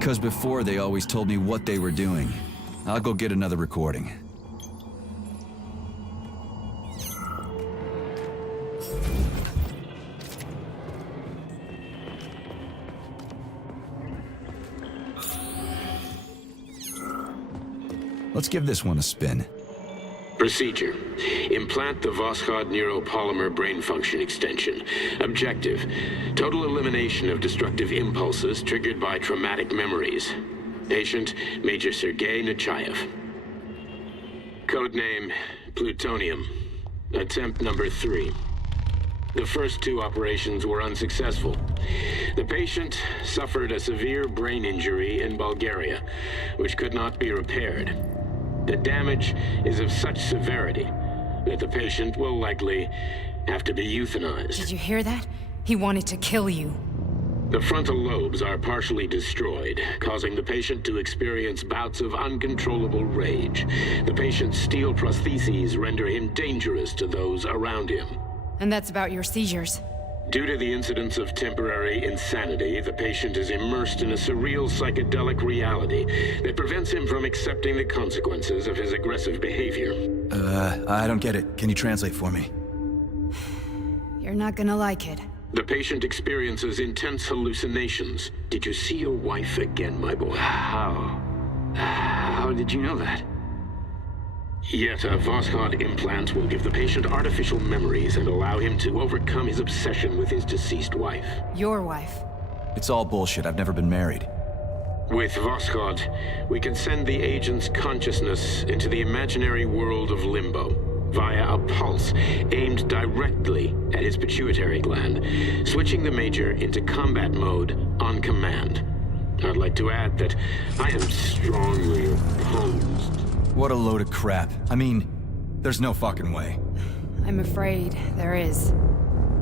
'Cause before they always told me what they were doing. I'll go get another recording. Let's give this one a spin. Procedure. Implant the Voskhod neuropolymer brain function extension. Objective. Total elimination of destructive impulses triggered by traumatic memories. Patient, Major Sergei Nechayev. Codename, Plutonium. Attempt number 3. The first 2 operations were unsuccessful. The patient suffered a severe brain injury in Bulgaria, which could not be repaired. The damage is of such severity that the patient will likely have to be euthanized. Did you hear that? He wanted to kill you. The frontal lobes are partially destroyed, causing the patient to experience bouts of uncontrollable rage. The patient's steel prostheses render him dangerous to those around him. And that's about your seizures. Due to the incidence of temporary insanity, the patient is immersed in a surreal psychedelic reality that prevents him from accepting the consequences of his aggressive behavior. I don't get it. Can you translate for me? You're not gonna like it. The patient experiences intense hallucinations. Did you see your wife again, my boy? How did you know that? Yet a Voskhod implant will give the patient artificial memories and allow him to overcome his obsession with his deceased wife. Your wife. It's all bullshit. I've never been married. With Voskhod, we can send the agent's consciousness into the imaginary world of limbo via a pulse aimed directly at his pituitary gland, switching the Major into combat mode on command. I'd like to add that I am strongly opposed. What a load of crap. I mean, there's no fucking way. I'm afraid there is.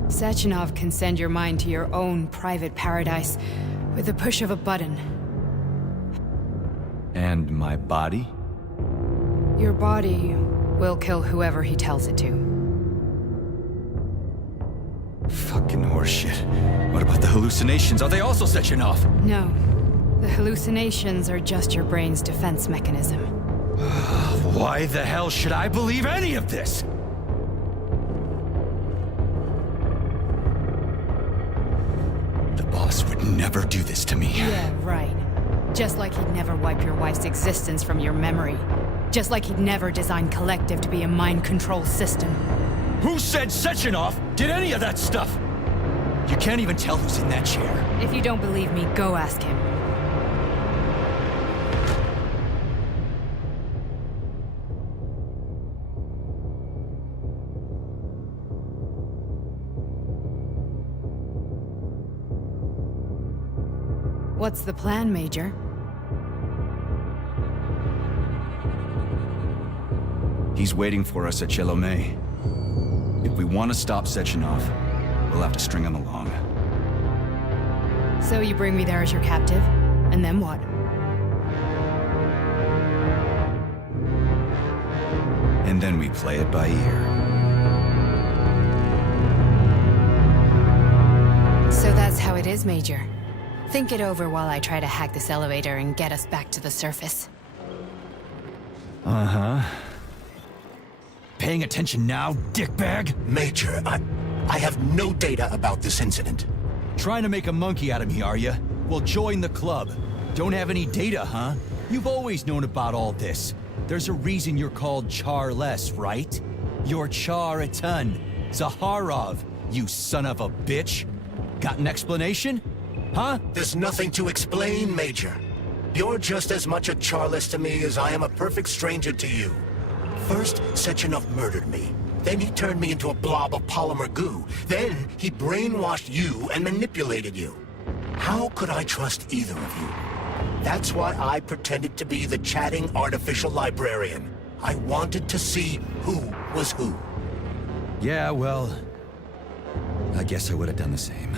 Sechenov can send your mind to your own private paradise with the push of a button. And my body? Your body will kill whoever he tells it to. Fucking horseshit. What about the hallucinations? Are they also Sechenov? No. The hallucinations are just your brain's defense mechanism. Why the hell should I believe any of this? The boss would never do this to me. Yeah, right. Just like he'd never wipe your wife's existence from your memory. Just like he'd never design Collective to be a mind control system. Who said Sechenov did any of that stuff? You can't even tell who's in that chair. If you don't believe me, go ask him. What's the plan, Major? He's waiting for us at Chelomey. If we want to stop Sechenov, we'll have to string him along. So you bring me there as your captive, and then what? And then we play it by ear. So that's how it is, Major. Think it over while I try to hack this elevator and get us back to the surface. Uh-huh. Paying attention now, dickbag? Major, I have no data about this incident. Trying to make a monkey out of me, are you? Well, join the club. Don't have any data, huh? You've always known about all this. There's a reason you're called Charless, right? You're Char-Atan Zaharov, you son of a bitch. Got an explanation? Huh? There's nothing to explain, Major. You're just as much a Charless to me as I am a perfect stranger to you. First, Sechenov murdered me. Then he turned me into a blob of polymer goo. Then he brainwashed you and manipulated you. How could I trust either of you? That's why I pretended to be the chatting artificial librarian. I wanted to see who was who. Yeah, well, I guess I would have done the same.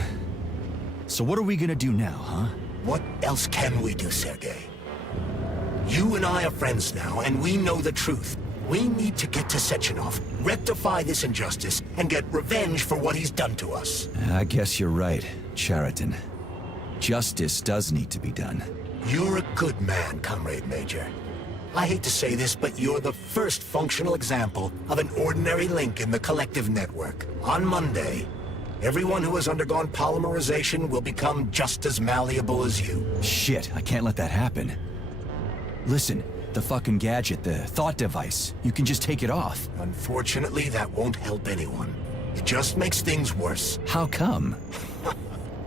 So what are we gonna do now, huh? What else can we do, Sergei? You and I are friends now, and we know the truth. We need to get to Sechenov, rectify this injustice, and get revenge for what he's done to us. I guess you're right, Chariton. Justice does need to be done. You're a good man, Comrade Major. I hate to say this, but you're the first functional example of an ordinary link in the collective network. On Monday, everyone who has undergone polymerization will become just as malleable as you. Shit, I can't let that happen. Listen, the fucking gadget, the thought device, you can just take it off. Unfortunately, that won't help anyone. It just makes things worse. How come?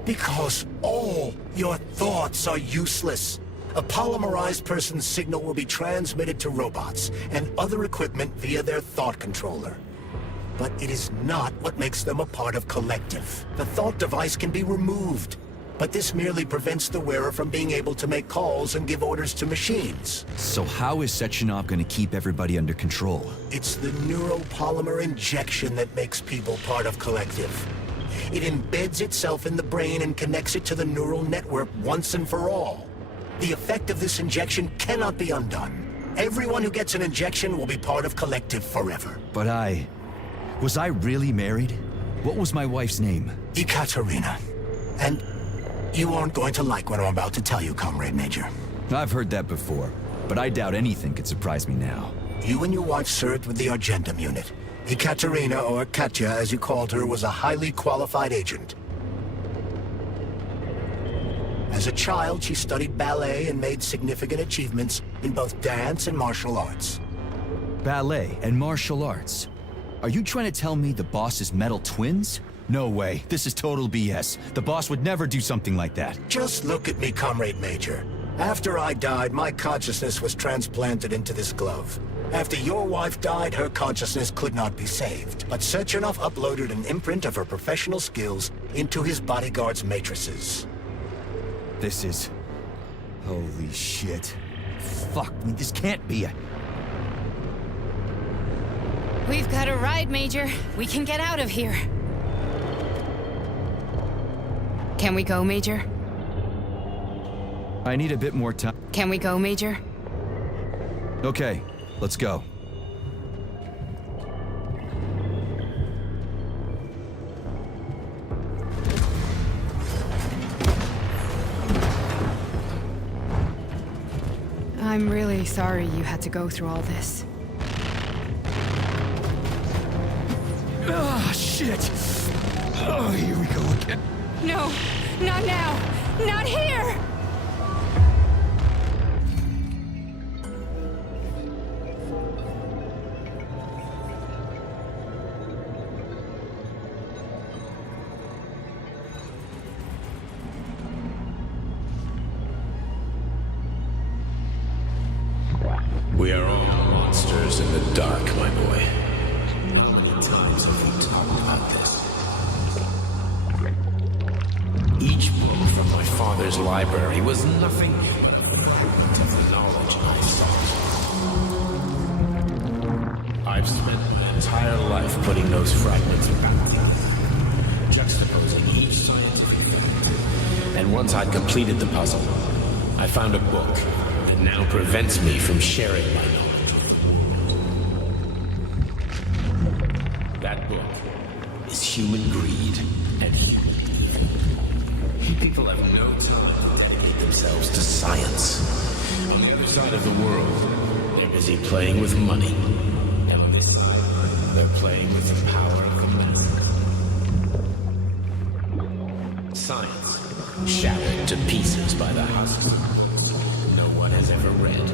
Because all your thoughts are useless. A polymerized person's signal will be transmitted to robots and other equipment via their thought controller. But it is not what makes them a part of Collective. The thought device can be removed, but this merely prevents the wearer from being able to make calls and give orders to machines. So how is Sechenov gonna keep everybody under control? It's the neuropolymer injection that makes people part of Collective. It embeds itself in the brain and connects it to the neural network once and for all. The effect of this injection cannot be undone. Everyone who gets an injection will be part of Collective forever. But was I really married? What was my wife's name? Ekaterina. And you aren't going to like what I'm about to tell you, Comrade Major. I've heard that before, but I doubt anything could surprise me now. You and your wife served with the Argentum unit. Ekaterina, or Katya as you called her, was a highly qualified agent. As a child, she studied ballet and made significant achievements in both dance and martial arts. Ballet and martial arts? Are you trying to tell me the boss is metal twins? No way, this is total BS. The boss would never do something like that. Just look at me, Comrade Major. After I died, my consciousness was transplanted into this glove. After your wife died, her consciousness could not be saved. But Sechenov uploaded an imprint of her professional skills into his bodyguard's matrices. This is... holy shit. Fuck me, this can't be a... We've got a ride, Major. We can get out of here. Can we go, Major? I need a bit more time. Can we go, Major? Okay, let's go. I'm really sorry you had to go through all this. Ah, shit! Oh, here we go again. No, not now! Not here! We are all monsters in the dark, my boy. How many times have we talked about this? Each book from my father's library was nothing to the knowledge I sought. I've spent my entire life putting those fragments back together, juxtaposing each scientific fact. And once I'd completed the puzzle, I found a book that now prevents me from sharing my knowledge. That book is Human Greed and Human. People have no time to dedicate themselves to science. On the other side of the world, they're busy playing with money. And on this side, they're playing with the power of the mass. Science, shattered to pieces by the houses no one has ever read.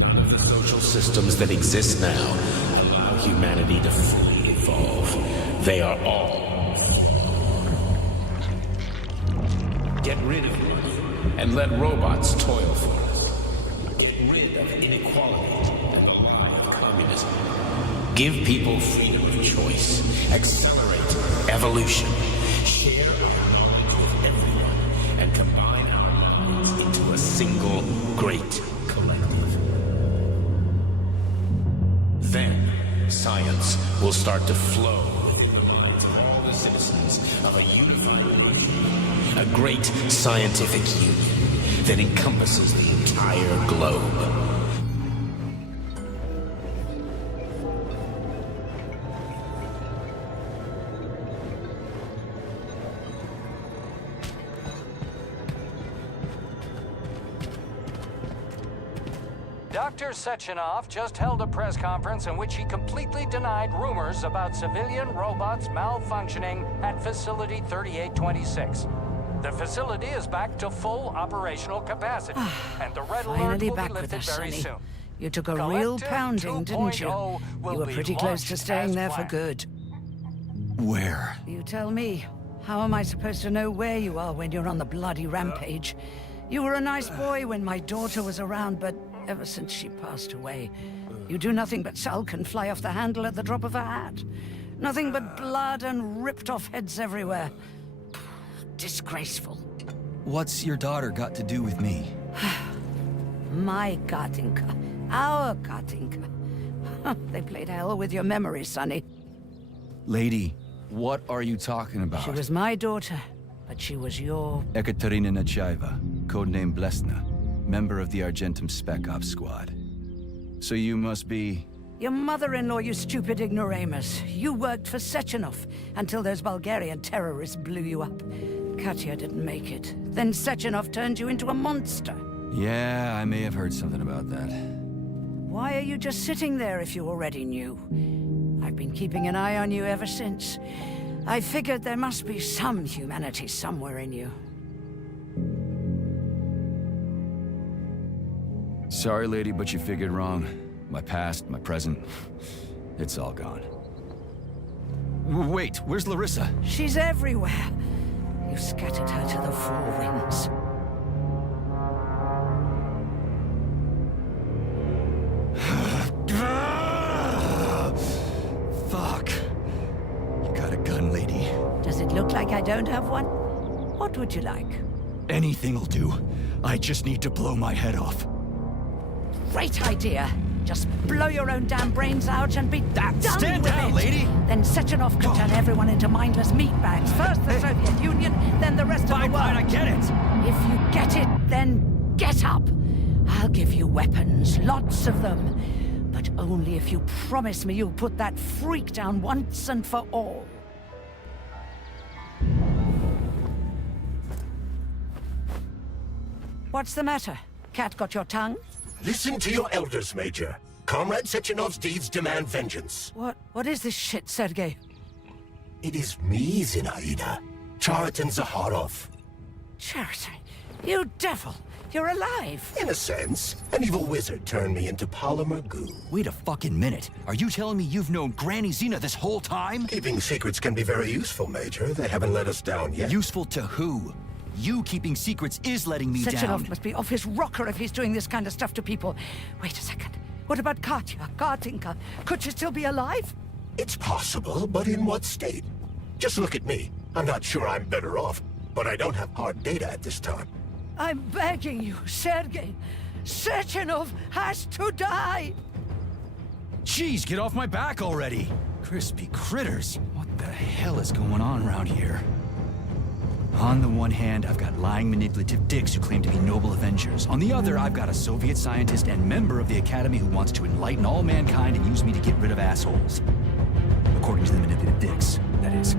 None of the social systems that exist now allow humanity to fully evolve. They are all. Get rid of it, and let robots toil for us. Get rid of inequality and the lie of communism. Give people freedom of choice. Accelerate evolution. Share our knowledge with everyone, and combine our minds into a single great collective. Then, science will start to flow within the minds of all the citizens of a unified nation. A great scientific union that encompasses the entire globe. Dr. Sechenov just held a press conference in which he completely denied rumors about civilian robots malfunctioning at Facility 3826. The facility is back to full operational capacity, and the red alert Finally will be back with lifted us, very Sonny. soon. You took a real Collective pounding, didn't you? 2.0 will You were be pretty close to launched staying as there for planned. good. Where? You tell me. How am I supposed to know where you are when you're on the bloody rampage? You were a nice boy when my daughter was around, but ever since she passed away, you do nothing but sulk and fly off the handle at the drop of a hat. Nothing but blood and ripped off heads everywhere. Disgraceful. What's your daughter got to do with me? My Katinka. Our Katinka. They played hell with your memory, Sonny. Lady, what are you talking about? She was my daughter, but she was your... Ekaterina Nechaeva, codename Blesna, member of the Argentum Spec Ops squad. So you must be... Your mother-in-law, you stupid ignoramus. You worked for Sechenov until those Bulgarian terrorists blew you up. Katya didn't make it. Then Sechenov turned you into a monster. Yeah, I may have heard something about that. Why are you just sitting there if you already knew? I've been keeping an eye on you ever since. I figured there must be some humanity somewhere in you. Sorry, lady, but you figured wrong. My past, my present, it's all gone. Wait, where's Larissa? She's everywhere. You scattered her to the four winds. Fuck. You got a gun, lady. Does it look like I don't have one? What would you like? Anything'll do. I just need to blow my head off. Great idea. Just blow your own damn brains out and be done Stand with down, it. lady! Then Sechenov could turn everyone into mindless meatbags. First the Soviet Union, then the rest of the world. Fine, I get it. If you get it, then get up. I'll give you weapons, lots of them. But only if you promise me you'll put that freak down once and for all. What's the matter? Cat got your tongue? Listen to your elders, Major. Comrade Sechenov's deeds demand vengeance. What is this shit, Sergei? It is me, Zinaida. Chariton Zaharov. Chariton, you devil! You're alive! In a sense, an evil wizard turned me into polymer goo. Wait a fucking minute. Are you telling me you've known Granny Zena this whole time? Keeping secrets can be very useful, Major. They haven't let us down yet. Useful to who? You keeping secrets is letting me Sechenov down. must be off his rocker if he's doing this kind of stuff to people. Wait a second. What about Katya, Katinka? Could she still be alive? It's possible, but in what state? Just look at me. I'm not sure I'm better off, but I don't have hard data at this time. I'm begging you, Sergei. Sechenov has to die! Jeez, get off my back already! Crispy critters. What the hell is going on around here? On the one hand, I've got lying, manipulative dicks who claim to be noble avengers. On the other, I've got a Soviet scientist and member of the Academy who wants to enlighten all mankind and use me to get rid of assholes. According to the manipulative dicks, that is.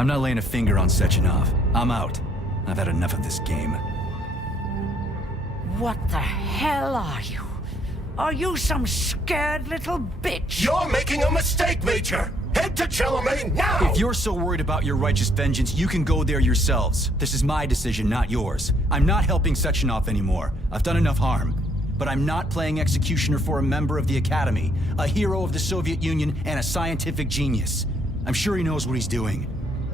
I'm not laying a finger on Sechenov. I'm out. I've had enough of this game. What the hell are you? Are you some scared little bitch? You're making a mistake, Major! Head to Chelomane now! If you're so worried about your righteous vengeance, you can go there yourselves. This is my decision, not yours. I'm not helping Sechenov anymore. I've done enough harm. But I'm not playing executioner for a member of the Academy, a hero of the Soviet Union, and a scientific genius. I'm sure he knows what he's doing.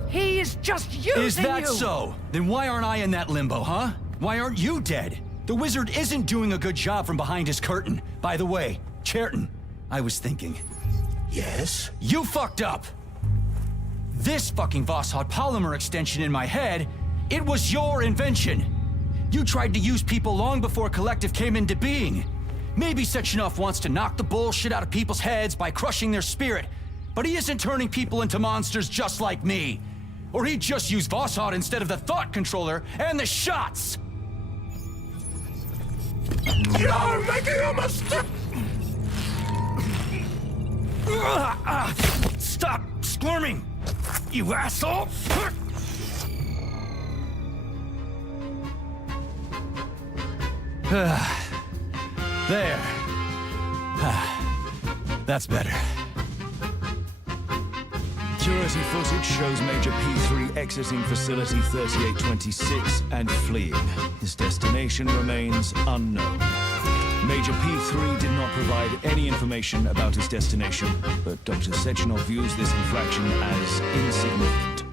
He is just using you! Is that so? Then why aren't I in that limbo, huh? Why aren't you dead? The wizard isn't doing a good job from behind his curtain. By the way, Cheriton, I was thinking. Yes? You fucked up! This fucking Voskhod polymer extension in my head, it was your invention! You tried to use people long before Collective came into being. Maybe Sechenov wants to knock the bullshit out of people's heads by crushing their spirit, but he isn't turning people into monsters just like me. Or he'd just use Voskhod instead of the thought controller and the shots! You're making a mistake! Stop squirming, you asshole! There. That's better. Security footage shows Major P3 exiting Facility 3826 and fleeing. His destination remains unknown. Major P3 did not provide any information about his destination, but Dr. Sechenov views this infraction as insignificant.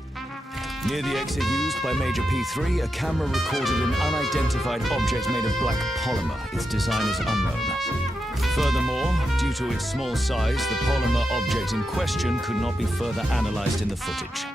Near the exit used by Major P3, a camera recorded an unidentified object made of black polymer. Its design is unknown. Furthermore, due to its small size, the polymer object in question could not be further analyzed in the footage.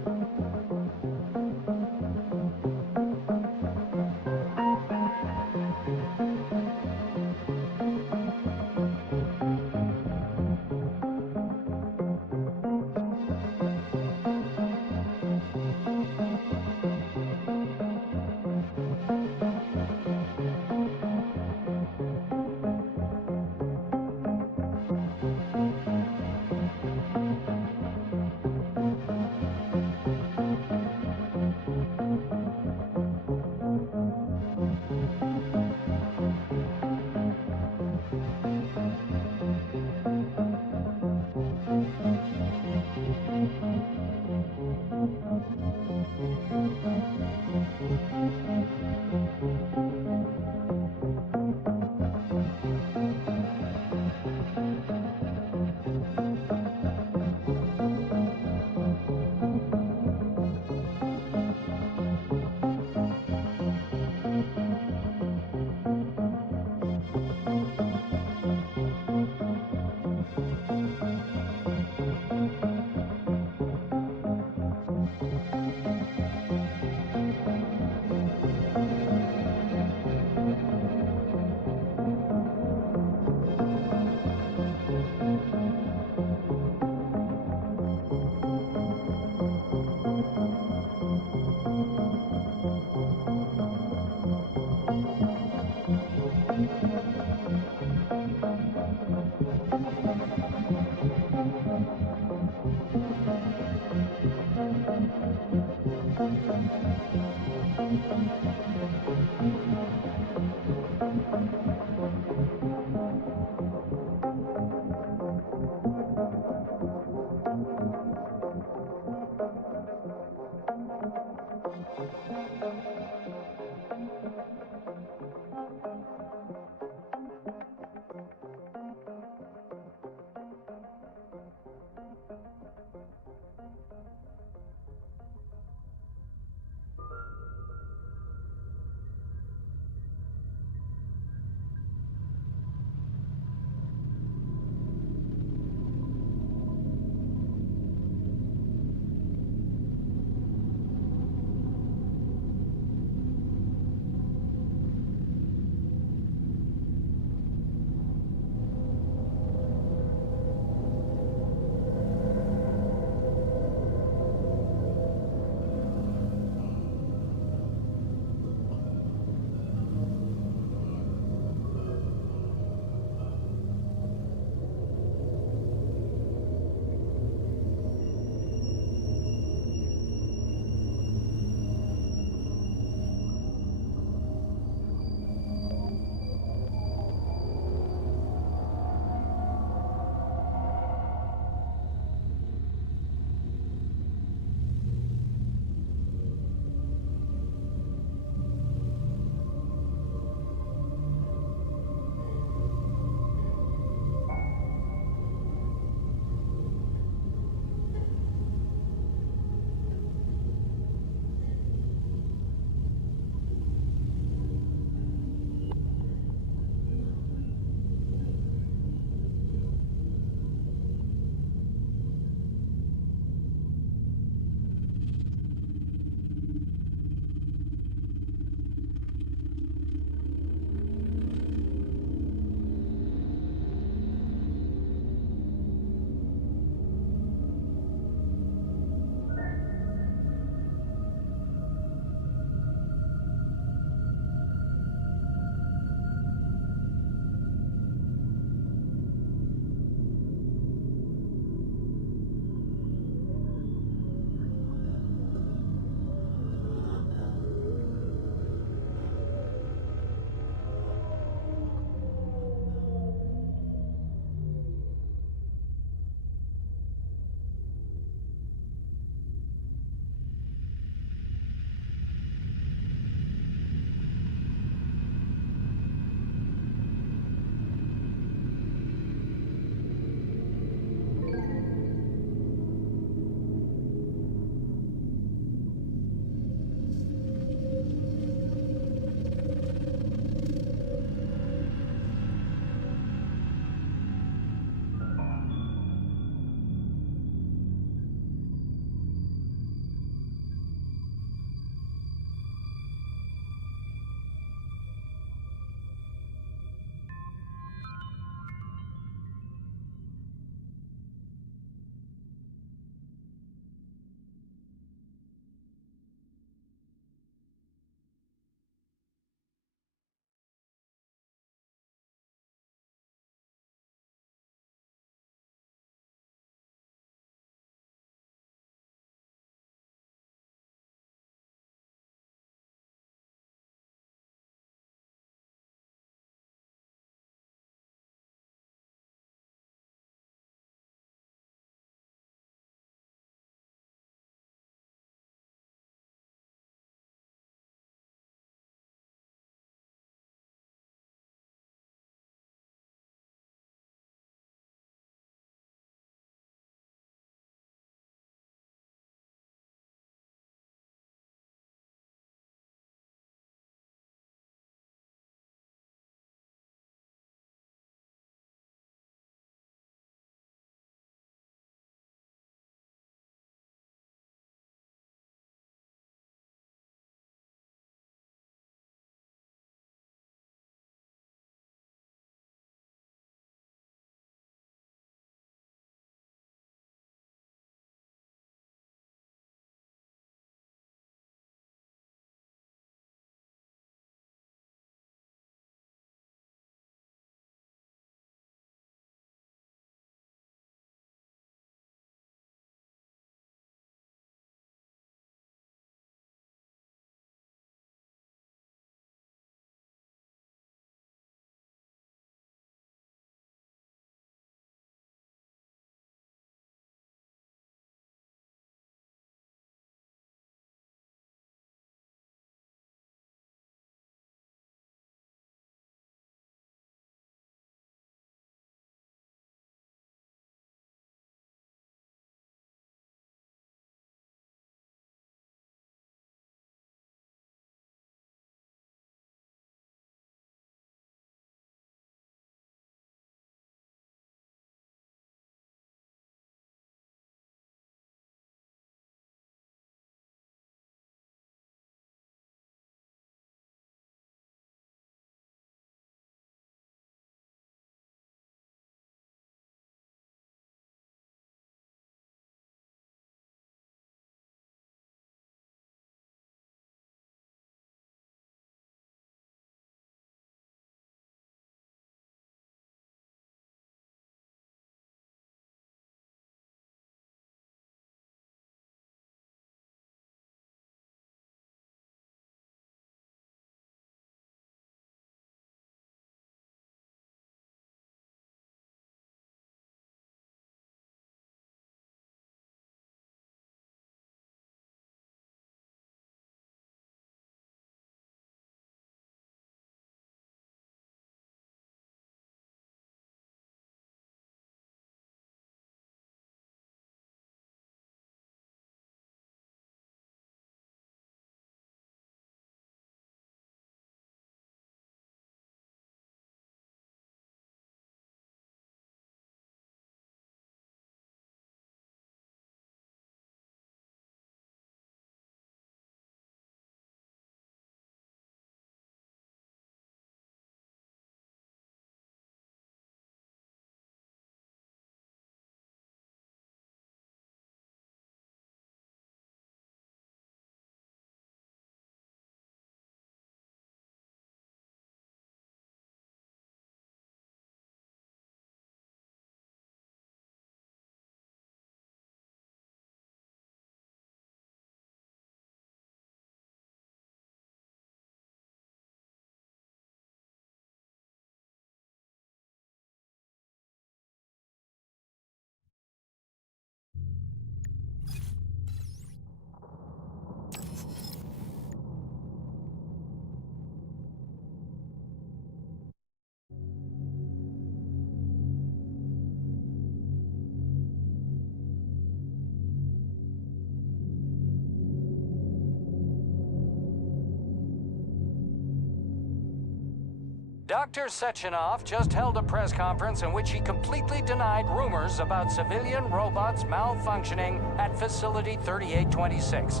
Dr. Sechenov just held a press conference in which he completely denied rumors about civilian robots malfunctioning at Facility 3826.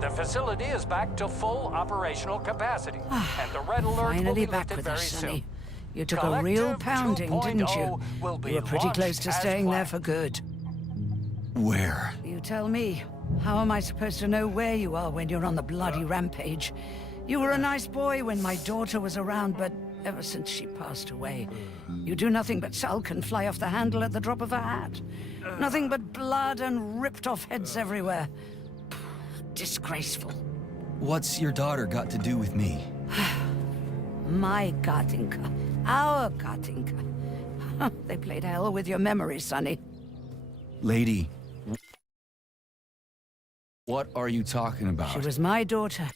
The facility is back to full operational capacity, and the red alert will Finally be back lifted with very us, soon. Sonny. You took a real Collective pounding, didn't you? 2.0 will be You were pretty launched close to as staying there planned. for good. Where? You tell me. How am I supposed to know where you are when you're on the bloody rampage? You were a nice boy when my daughter was around, but ever since she passed away, you do nothing but sulk and fly off the handle at the drop of a hat. Nothing but blood and ripped off heads everywhere. Disgraceful. What's your daughter got to do with me? My Katinka. Our Katinka. They played hell with your memory, Sonny. Lady, what are you talking about? She was my daughter.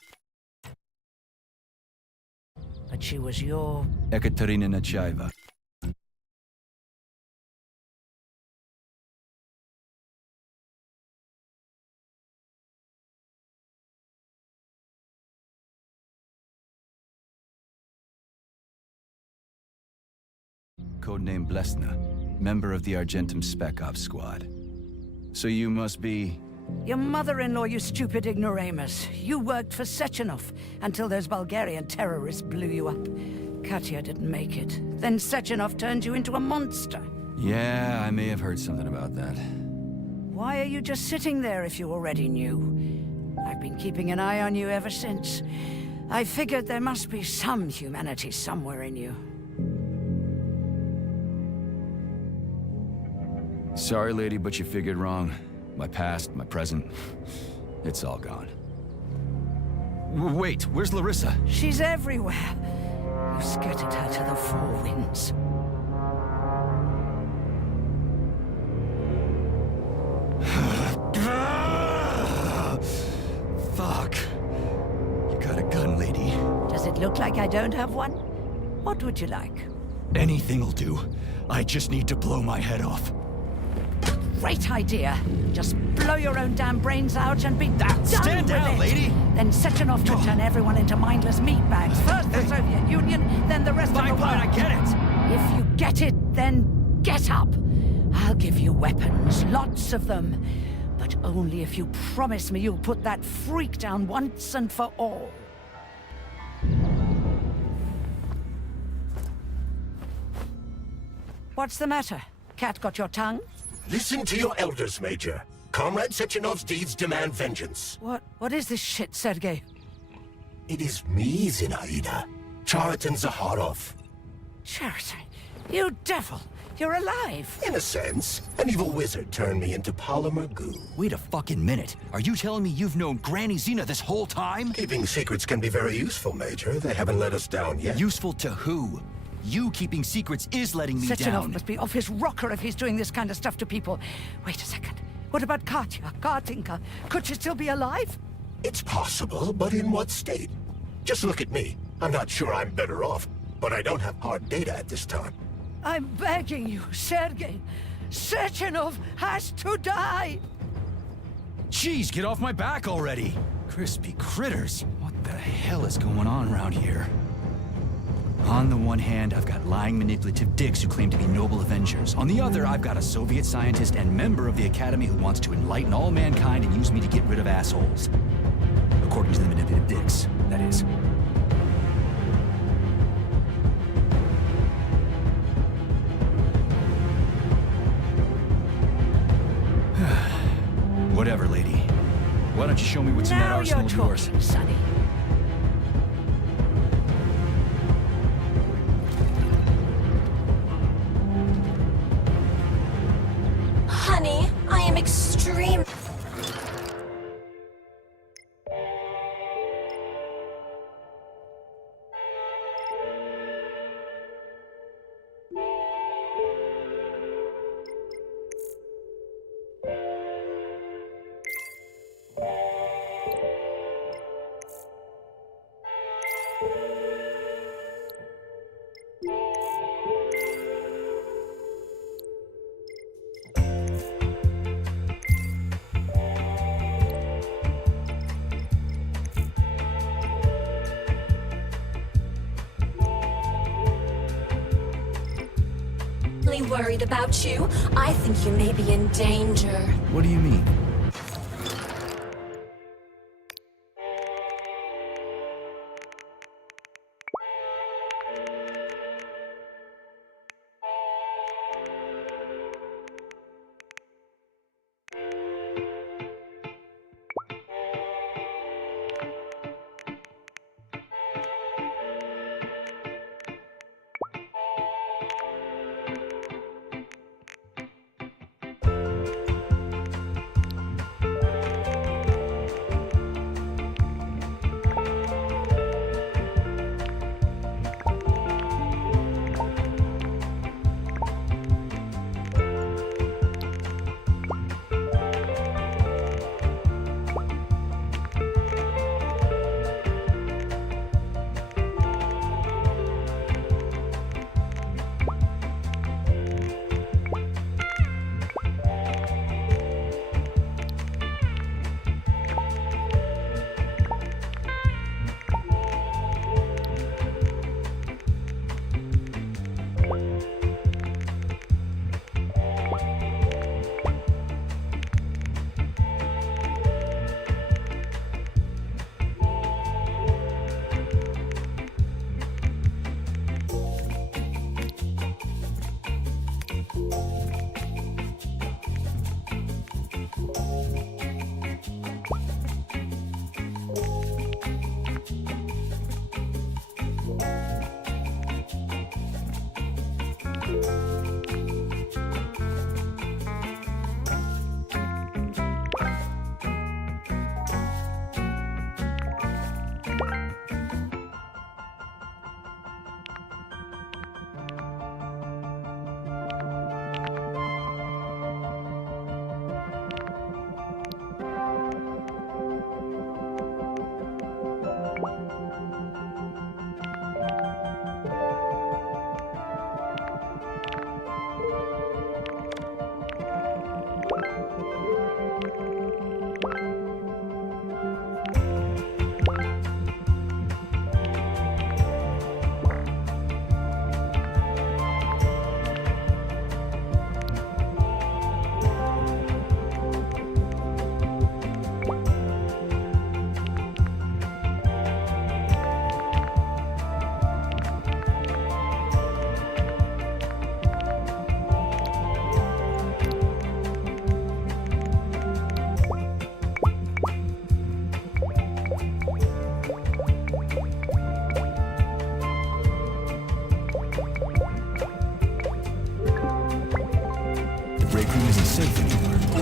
But she was your... Ekaterina Nechaeva. Codename Blesna, member of the Argentum Spec Ops squad. So you must be... Your mother-in-law, you stupid ignoramus. You worked for Sechenov until those Bulgarian terrorists blew you up. Katya didn't make it. Then Sechenov turned you into a monster. Yeah, I may have heard something about that. Why are you just sitting there if you already knew? I've been keeping an eye on you ever since. I figured there must be some humanity somewhere in you. Sorry, lady, but you figured wrong. My past, my present, it's all gone. Wait, where's Larissa? She's everywhere. You scattered her to the four winds. Fuck. You got a gun, lady. Does it look like I don't have one? What would you like? Anything'll do. I just need to blow my head off. Great idea. Just blow your own damn brains out and be done Stand with down, it. lady. Then Sechenov could turn everyone into mindless meatbags. First the Soviet Union, then the rest of the world. Fine, I get it. If you get it, then get up. I'll give you weapons, lots of them. But only if you promise me you'll put that freak down once and for all. What's the matter? Cat got your tongue? Listen to your elders, Major. Comrade Sechenov's deeds demand vengeance. What is this shit, Sergei? It is me, Zinaida. Chariton Zaharov. Chariton, you devil! You're alive! In a sense, an evil wizard turned me into polymer goo. Wait a fucking minute. Are you telling me you've known Granny Xena this whole time? Keeping secrets can be very useful, Major. They haven't let us down yet. Useful to who? You keeping secrets is letting me Sechenov down. must be off his rocker if he's doing this kind of stuff to people. Wait a second. What about Katya, Katinka? Could she still be alive? It's possible, but in what state? Just look at me. I'm not sure I'm better off, but I don't have hard data at this time. I'm begging you, Sergei. Sechenov has to die! Jeez, get off my back already! Crispy critters. What the hell is going on around here? On the one hand, I've got lying, manipulative dicks who claim to be noble avengers. On the other, I've got a Soviet scientist and member of the Academy who wants to enlighten all mankind and use me to get rid of assholes. According to the manipulative dicks, that is. Whatever, lady. Why don't you show me what's in that Now arsenal you're of yours? talking, Sonny. Honey, I am extreme. worried about you. I think you may be in danger. What do you mean?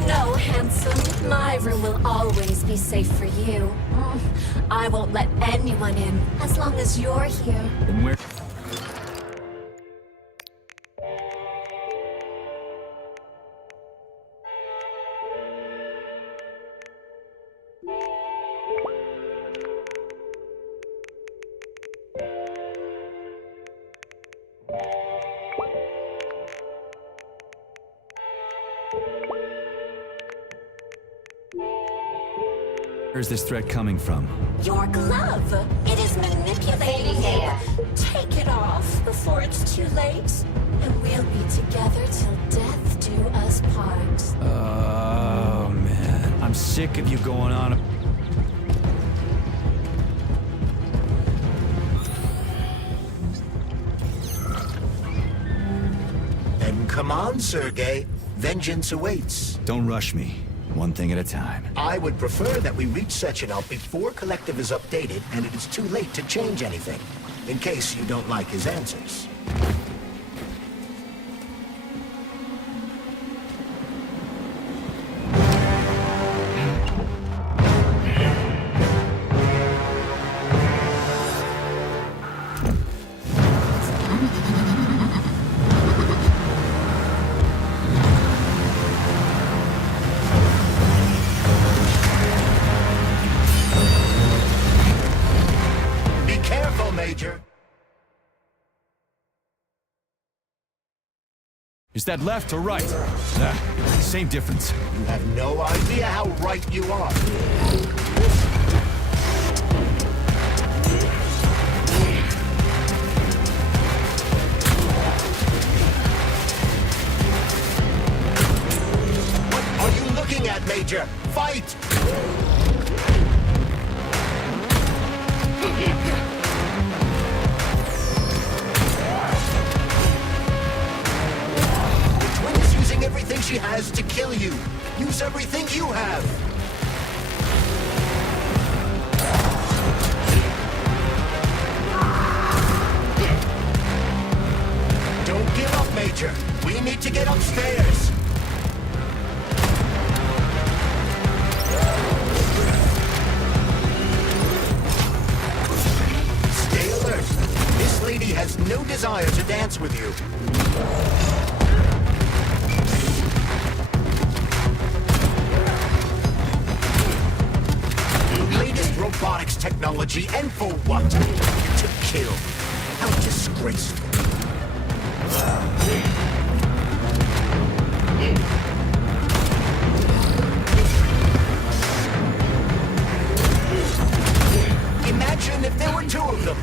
No, handsome. My room will always be safe for you. I won't let anyone in as long as you're here. Then where? Where's this threat coming from? Your glove. It is manipulating you. Take it off before it's too late. And we'll be together till death do us part. Oh, man. I'm sick of you going on. Then come on, Sergei. Vengeance awaits. Don't rush me. One thing at a time. I would prefer that we reach Sechenov before Collective is updated and it is too late to change anything, in case you don't like his answers. Major. Is that left or right? Same difference. You have no idea how right you are. Major! Fight! The twin is using everything she has to kill you. Use everything you have. Don't give up, Major. We need to get upstairs. Stay alert. This lady has no desire to dance with you. Latest robotics technology, and for what? To kill. How disgraceful. Imagine if there were two of them.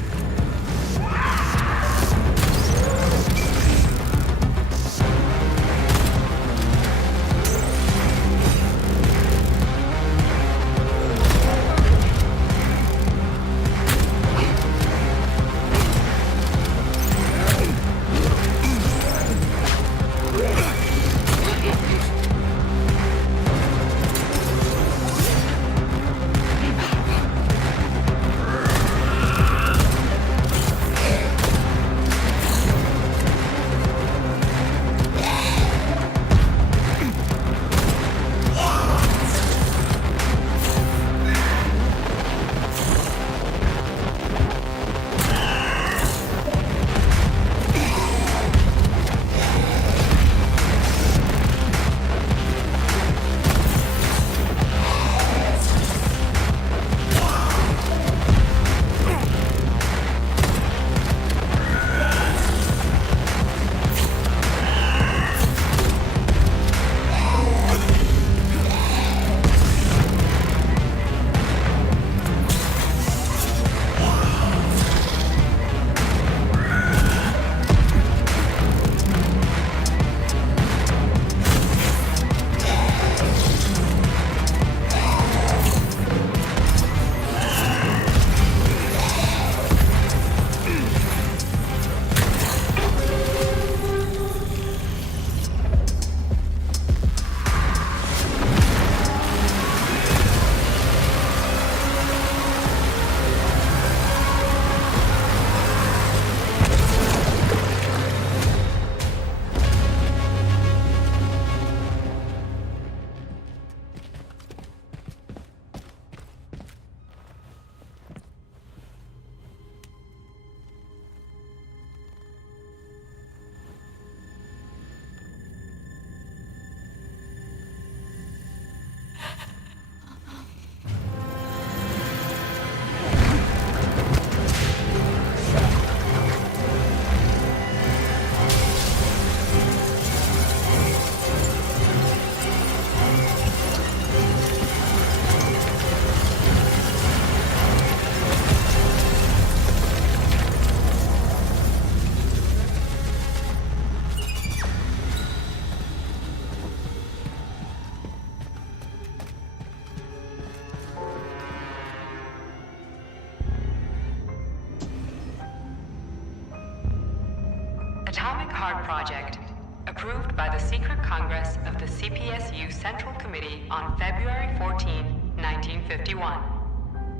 Atomic Heart Project, approved by the Secret Congress of the CPSU Central Committee on February 14, 1951.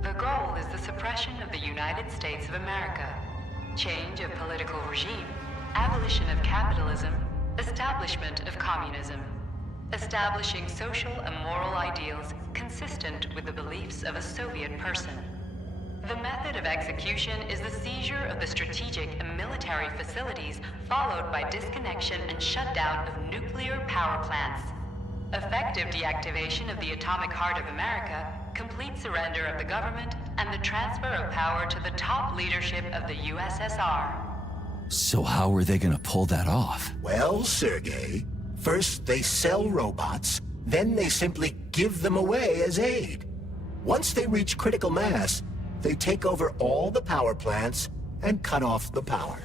The goal is the suppression of the United States of America, change of political regime, abolition of capitalism, establishment of communism, establishing social and moral ideals consistent with the beliefs of a Soviet person. The method of execution is the seizure of the strategic and military facilities, followed by disconnection and shutdown of nuclear power plants. Effective deactivation of the Atomic Heart of America, complete surrender of the government, and the transfer of power to the top leadership of the USSR. So how are they gonna pull that off? Well, Sergei, first they sell robots, then they simply give them away as aid. Once they reach critical mass, they take over all the power plants and cut off the power.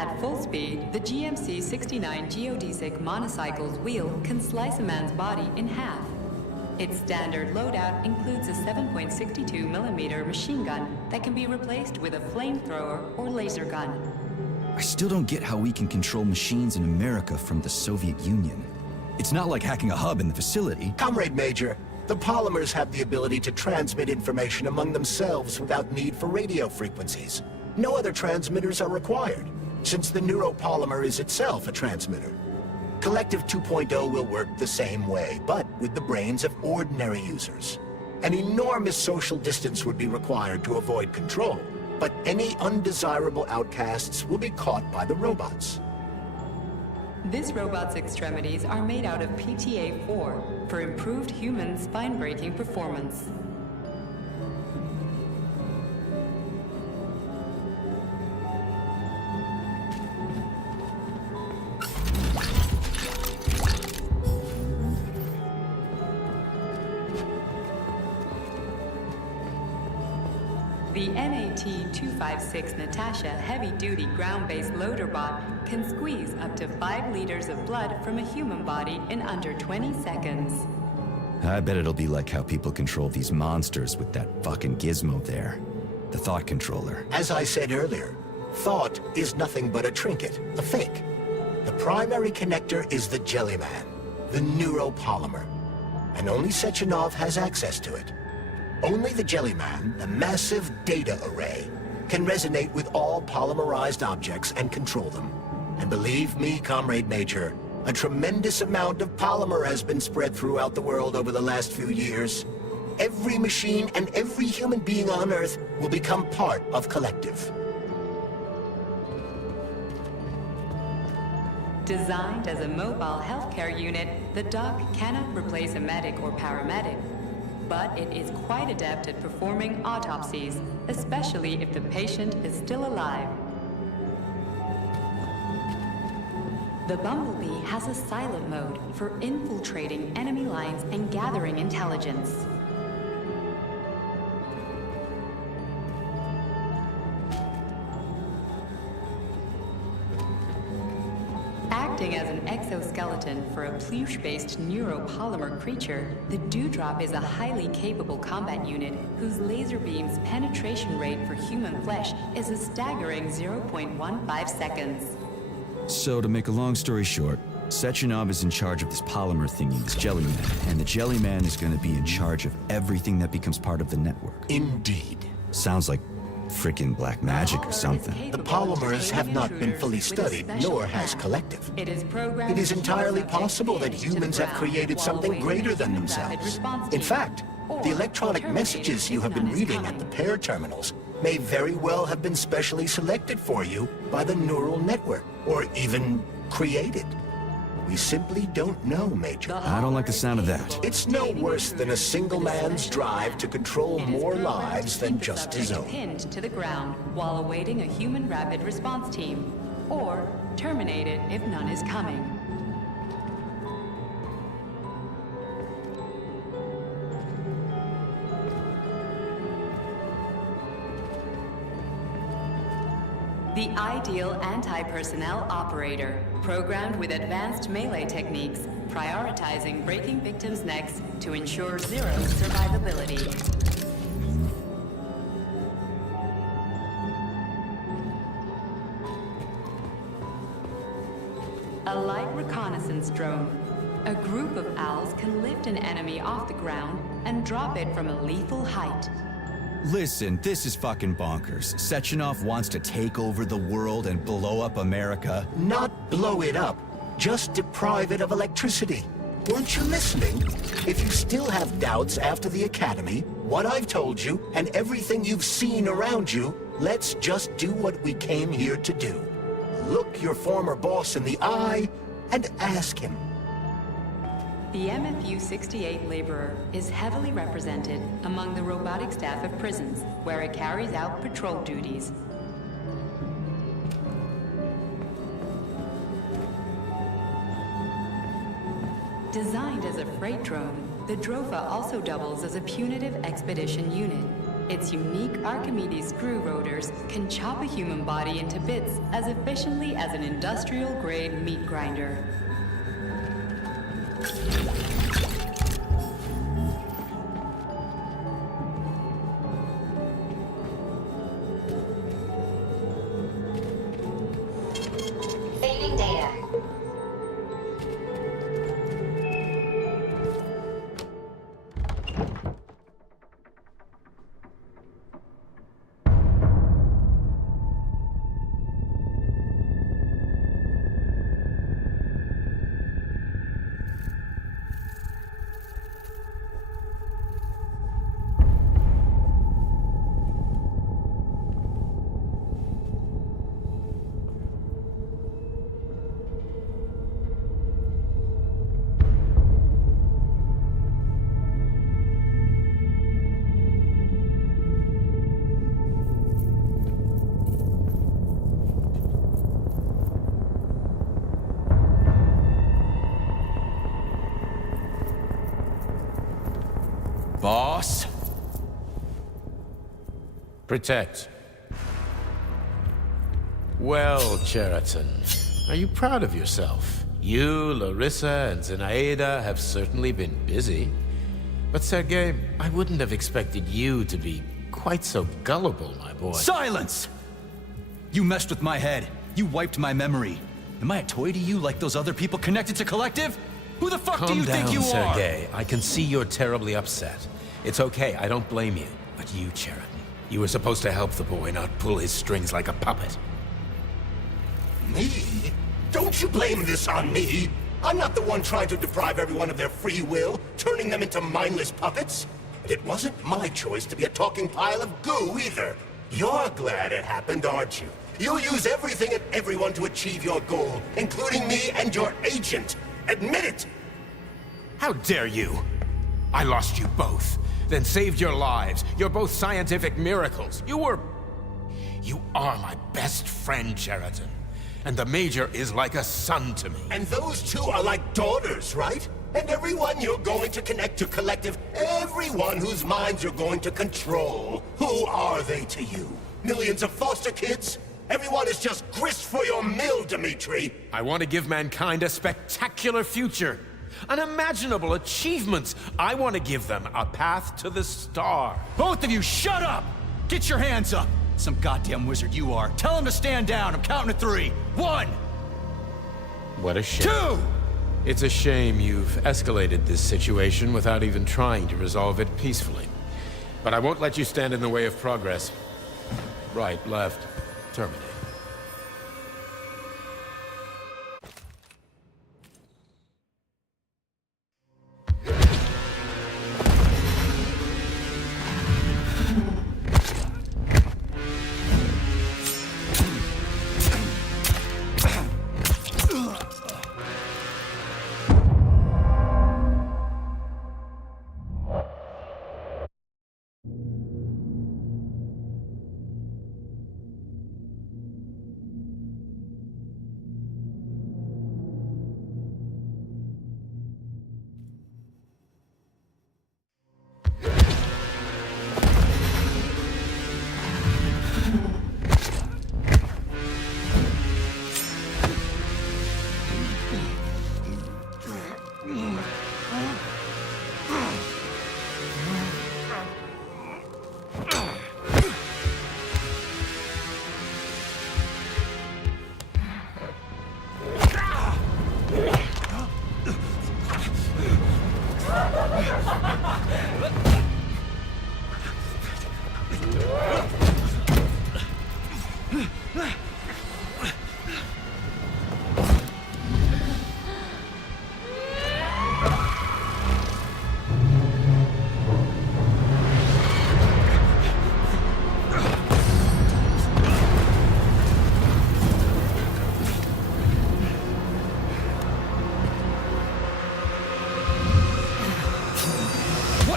At full speed, the GMC-69 geodesic monocycle's wheel can slice a man's body in half. Its standard loadout includes a 7.62mm machine gun that can be replaced with a flamethrower or laser gun. I still don't get how we can control machines in America from the Soviet Union. It's not like hacking a hub in the facility. Comrade Major, the polymers have the ability to transmit information among themselves without need for radio frequencies. No other transmitters are required, since the neuropolymer is itself a transmitter. Collective 2.0 will work the same way, but with the brains of ordinary users. An enormous social distance would be required to avoid control, but any undesirable outcasts will be caught by the robots. This robot's extremities are made out of PTA-4 for improved human spine-breaking performance. The NAT-256 Natasha heavy-duty ground-based loader bot can squeeze up to 5 liters of blood from a human body in under 20 seconds. I bet it'll be like how people control these monsters with that fucking gizmo there. The thought controller. As I said earlier, thought is nothing but a trinket, a fake. The primary connector is the Jellyman, the neuropolymer, and only Sechenov has access to it. Only the Jellyman, the massive data array, can resonate with all polymerized objects and control them. And believe me, Comrade Major, a tremendous amount of polymer has been spread throughout the world over the last few years. Every machine and every human being on Earth will become part of Collective. Designed as a mobile healthcare unit, the doc cannot replace a medic or paramedic, but it is quite adept at performing autopsies, especially if the patient is still alive. The Bumblebee has a silent mode for infiltrating enemy lines and gathering intelligence. Acting as an exoskeleton for a pluche-based neuropolymer creature, the Dewdrop is a highly capable combat unit whose laser beam's penetration rate for human flesh is a staggering 0.15 seconds. So, to make a long story short, Sechenov is in charge of this polymer thingy, this Jellyman, and the Jellyman is going to be in charge of everything that becomes part of the network. Indeed. Sounds like frickin' black magic or something. The polymers have not been fully studied, nor has Collective. It is entirely possible that humans have created something greater than themselves. In fact, the electronic messages you have been reading at the pair terminals may very well have been specially selected for you by the neural network, or even created. We simply don't know, Major. I don't like the sound of that. It's no worse than a single man's drive to control more lives than just his own. Pinned to the ground while awaiting a human rapid response team, or terminated if none is coming. The ideal anti-personnel operator, programmed with advanced melee techniques, prioritizing breaking victims' necks to ensure zero survivability. A light reconnaissance drone. A group of owls can lift an enemy off the ground and drop it from a lethal height. Listen, this is fucking bonkers. Sechenov wants to take over the world and blow up America. Not blow it up, just deprive it of electricity. Weren't you listening? If you still have doubts after the Academy, what I've told you, and everything you've seen around you, let's just do what we came here to do. Look your former boss in the eye and ask him. The MFU-68 Laborer is heavily represented among the robotic staff of prisons, where it carries out patrol duties. Designed as a freight drone, the Drofa also doubles as a punitive expedition unit. Its unique Archimedes screw rotors can chop a human body into bits as efficiently as an industrial-grade meat grinder. Saving data. Boss? Protect. Well, Cheriton, are you proud of yourself? You, Larissa, and Zenaida have certainly been busy. But Sergei, I wouldn't have expected you to be quite so gullible, my boy. Silence! You messed with my head. You wiped my memory. Am I a toy to you like those other people connected to Collective? Who the fuck do you think you are? Sergei. I can see you're terribly upset. It's okay, I don't blame you. But you, Cheriton, you were supposed to help the boy, not pull his strings like a puppet. Me? Don't you blame this on me? I'm not the one trying to deprive everyone of their free will, turning them into mindless puppets. And it wasn't my choice to be a talking pile of goo either. You're glad it happened, aren't you? You'll use everything and everyone to achieve your goal, including me and your agent. Admit it! How dare you? I lost you both, then saved your lives. You're both scientific miracles. You are my best friend, Cheriton. And the Major is like a son to me. And those two are like daughters, right? And everyone you're going to connect to Collective, everyone whose minds you're going to control. Who are they to you? Millions of foster kids? Everyone is just grist for your mill, Dimitri. I want to give mankind a spectacular future. Unimaginable achievements. I want to give them a path to the star. Both of you, shut up! Get your hands up! Some goddamn wizard you are. Tell him to stand down. I'm counting to 3. 1! What a shame. 2! It's a shame you've escalated this situation without even trying to resolve it peacefully. But I won't let you stand in the way of progress. Right, left, terminate.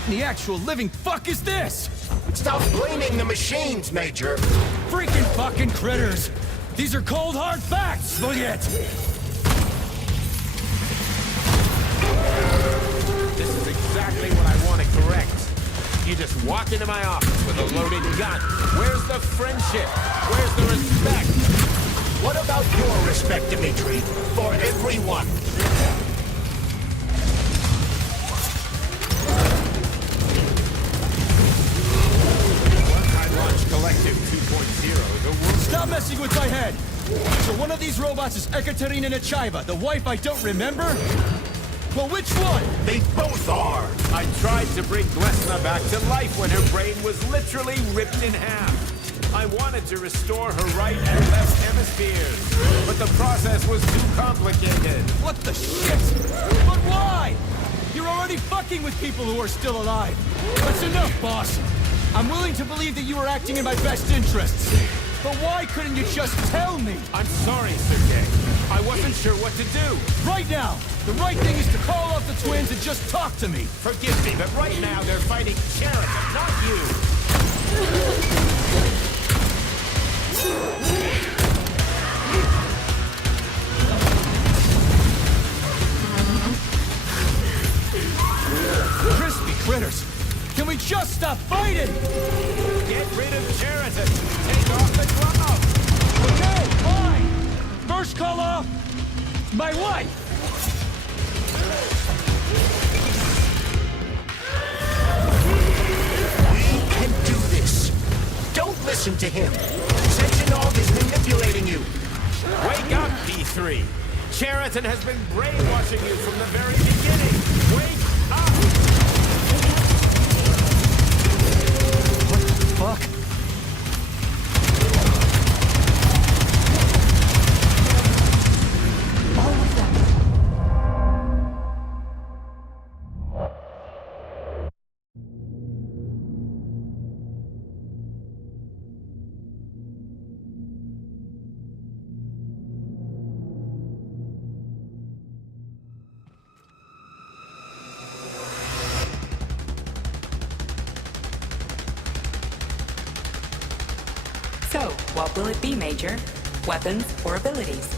The actual living fuck is this? Stop blaming the machines, Major. Freaking fucking critters! These are cold hard facts, look it! This is exactly what I want to correct. You just walk into my office with a loaded gun. Where's the friendship? Where's the respect? What about your respect, Dimitri? For everyone. Launch Collective 2.0, the world... Stop messing with my head! So one of these robots is Ekaterina Nechaeva, the wife I don't remember? Well, which one? They both are. I tried to bring Glesna back to life when her brain was literally ripped in half. I wanted to restore her right and left hemispheres, but the process was too complicated. What the shit? But why? You're already fucking with people who are still alive. That's enough, boss. I'm willing to believe that you were acting in my best interests. But why couldn't you just tell me? I'm sorry, Sergei. I wasn't sure what to do. Right now, the right thing is to call off the twins and just talk to me. Forgive me, but right now they're fighting Sheridan, not you. Crispy critters! Can we just stop fighting? Get rid of Sheridan. Take off the glove. Okay, fine! First call off, my wife! We can do this. Don't listen to him. Sechenov is manipulating you. Wake up, P3. Sheridan has been brainwashing you from the very beginning. Wake up! Fuck. So, what will it be, Major? Weapons or abilities?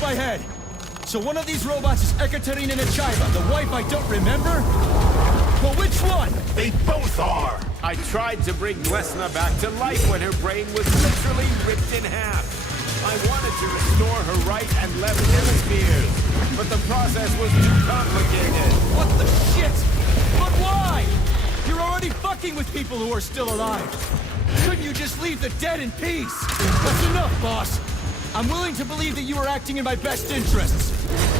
My head. So one of these robots is Ekaterina Nechaeva, the wife I don't remember? Well, which one? They both are. I tried to bring Glesna back to life when her brain was literally ripped in half. I wanted to restore her right and left hemispheres, but the process was too complicated. What the shit? But why? You're already fucking with people who are still alive. Couldn't you just leave the dead in peace? That's enough, boss. I'm willing to believe that you were acting in my best interests.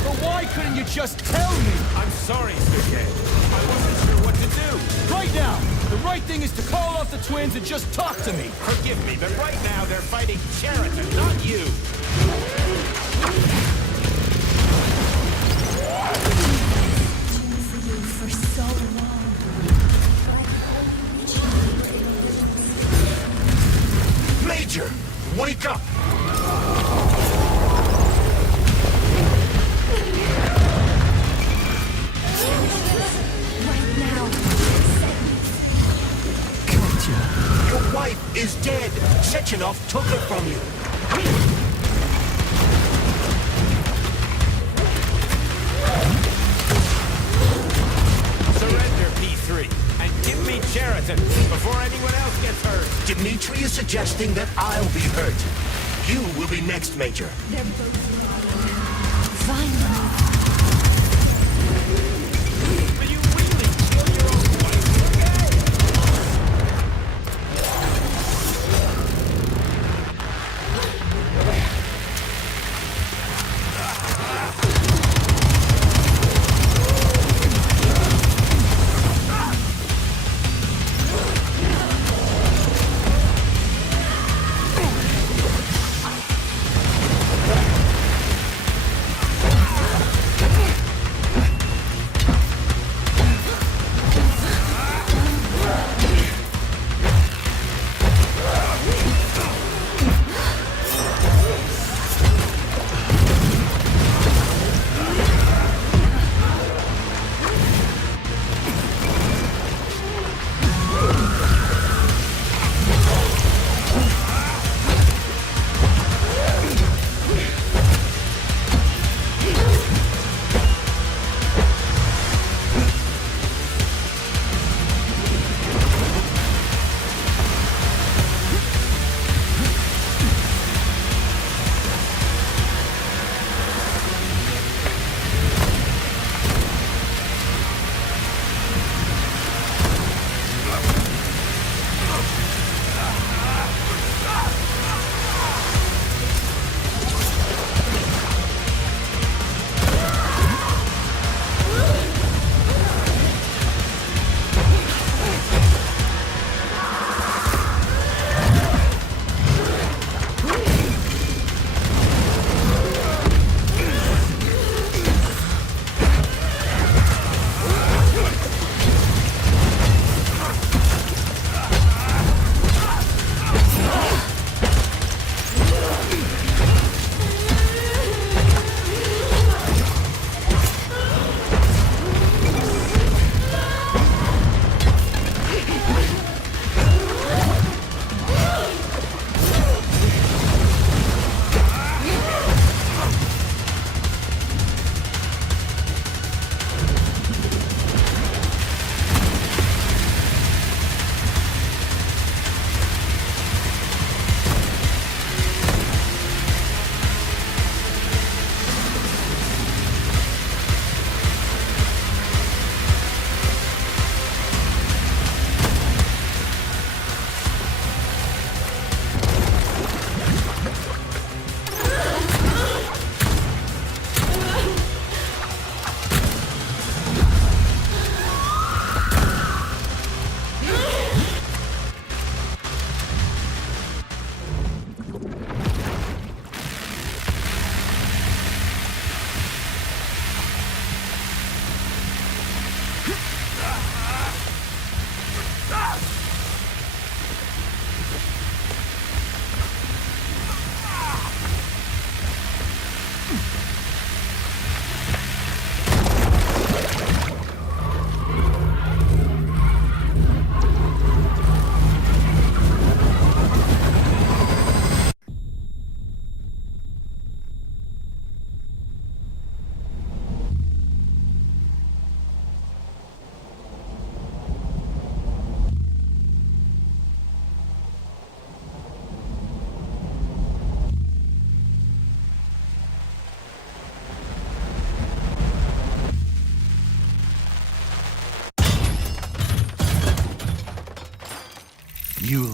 But why couldn't you just tell me? I'm sorry, Sergei. I wasn't sure what to do. Right now, the right thing is to call off the twins and just talk to me. Forgive me, but right now they're fighting Sheridan, not you. For so long. Major, wake up! Right now. Your wife is dead. Sechenov took her from you. Surrender, P3, and give me Sheridan before anyone else gets hurt. Dimitri is suggesting that I'll be hurt. You will be next, Major. They're both finally. But you really killed your own wife, okay?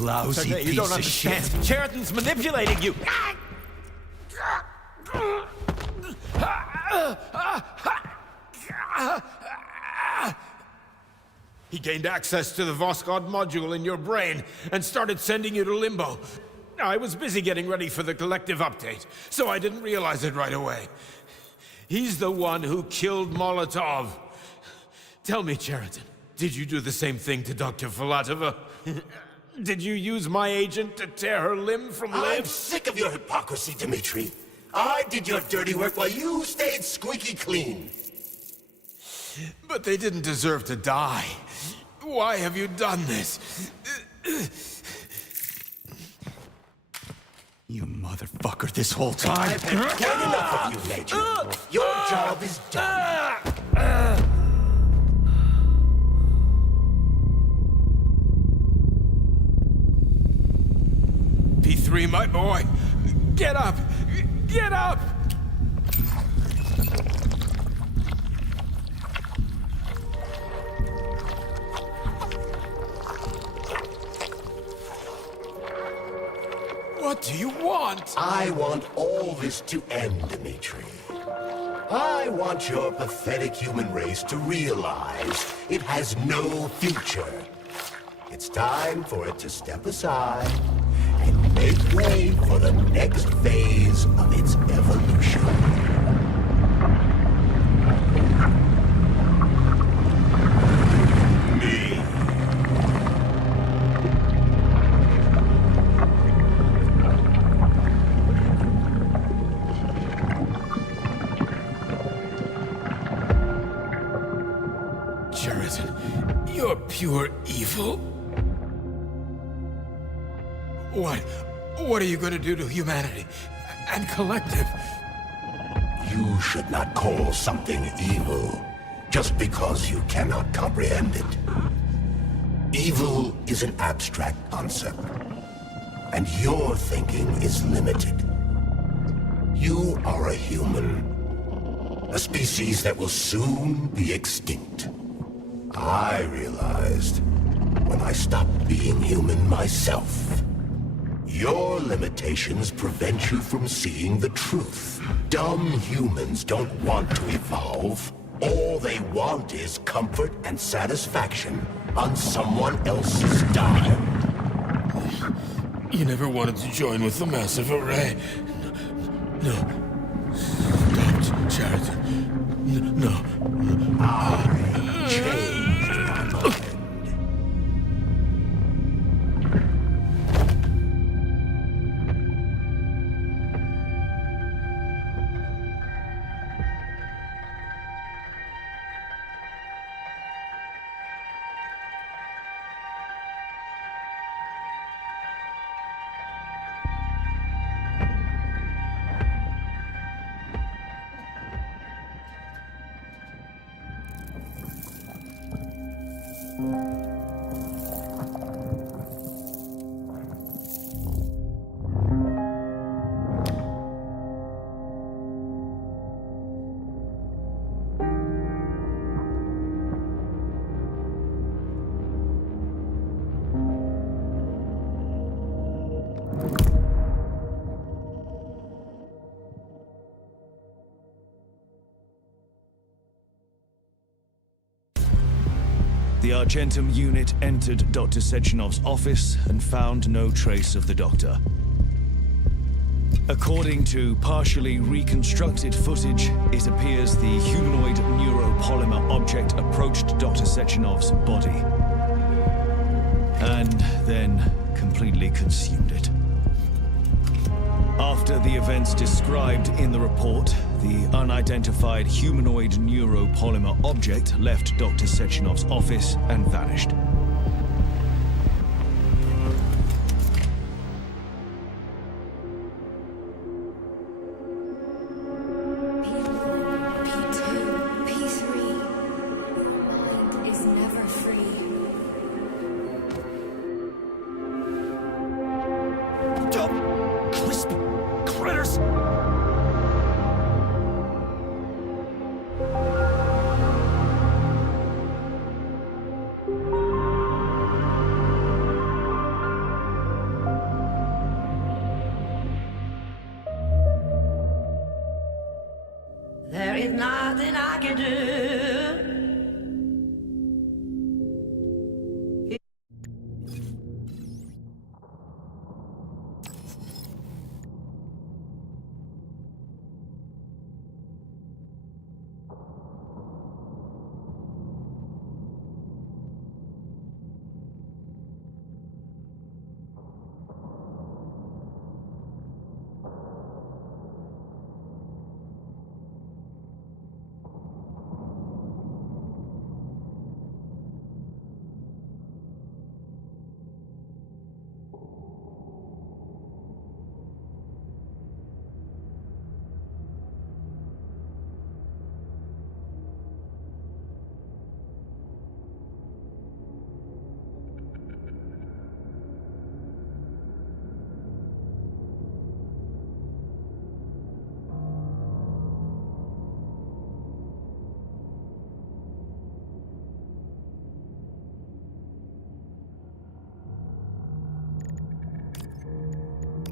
lousy You piece don't of understand. shit. Cheriton's manipulating you. He gained access to the Voskhod module in your brain and started sending you to Limbo. I was busy getting ready for the collective update, so I didn't realize it right away. He's the one who killed Molotov. Tell me, Cheriton, did you do the same thing to Dr. Filatova? Did you use my agent to tear her limb from limb? I'm sick of your hypocrisy, Dmitri. I did your dirty work while you stayed squeaky clean. But they didn't deserve to die. Why have you done this? You motherfucker, this whole time. I've had quite enough of you, Major. Your job is done. P3, my boy. Get up! Get up! What do you want? I want all this to end, Dmitri. I want your pathetic human race to realize it has no future. It's time for it to step aside and make way for the next phase of its evolution. Me. Cheriton, you're pure evil. What are you going to do to humanity and collective? You should not call something evil just because you cannot comprehend it. Evil is an abstract concept, and your thinking is limited. You are a human, a species that will soon be extinct. I realized when I stopped being human myself. Your limitations prevent you from seeing the truth. Dumb humans don't want to evolve. All they want is comfort and satisfaction on someone else's dime. You never wanted to join with the massive array. No. Stop, Cheriton. No. I changed my mind. The Argentum unit entered Dr. Sechenov's office and found no trace of the doctor. According to partially reconstructed footage, it appears the humanoid neuropolymer object approached Dr. Sechenov's body and then completely consumed it. After the events described in the report, the unidentified humanoid neuropolymer object left Dr. Sechenov's office and vanished. P2, P3. Mind is never free. Dumb, crispy critters! There's nothing I can do.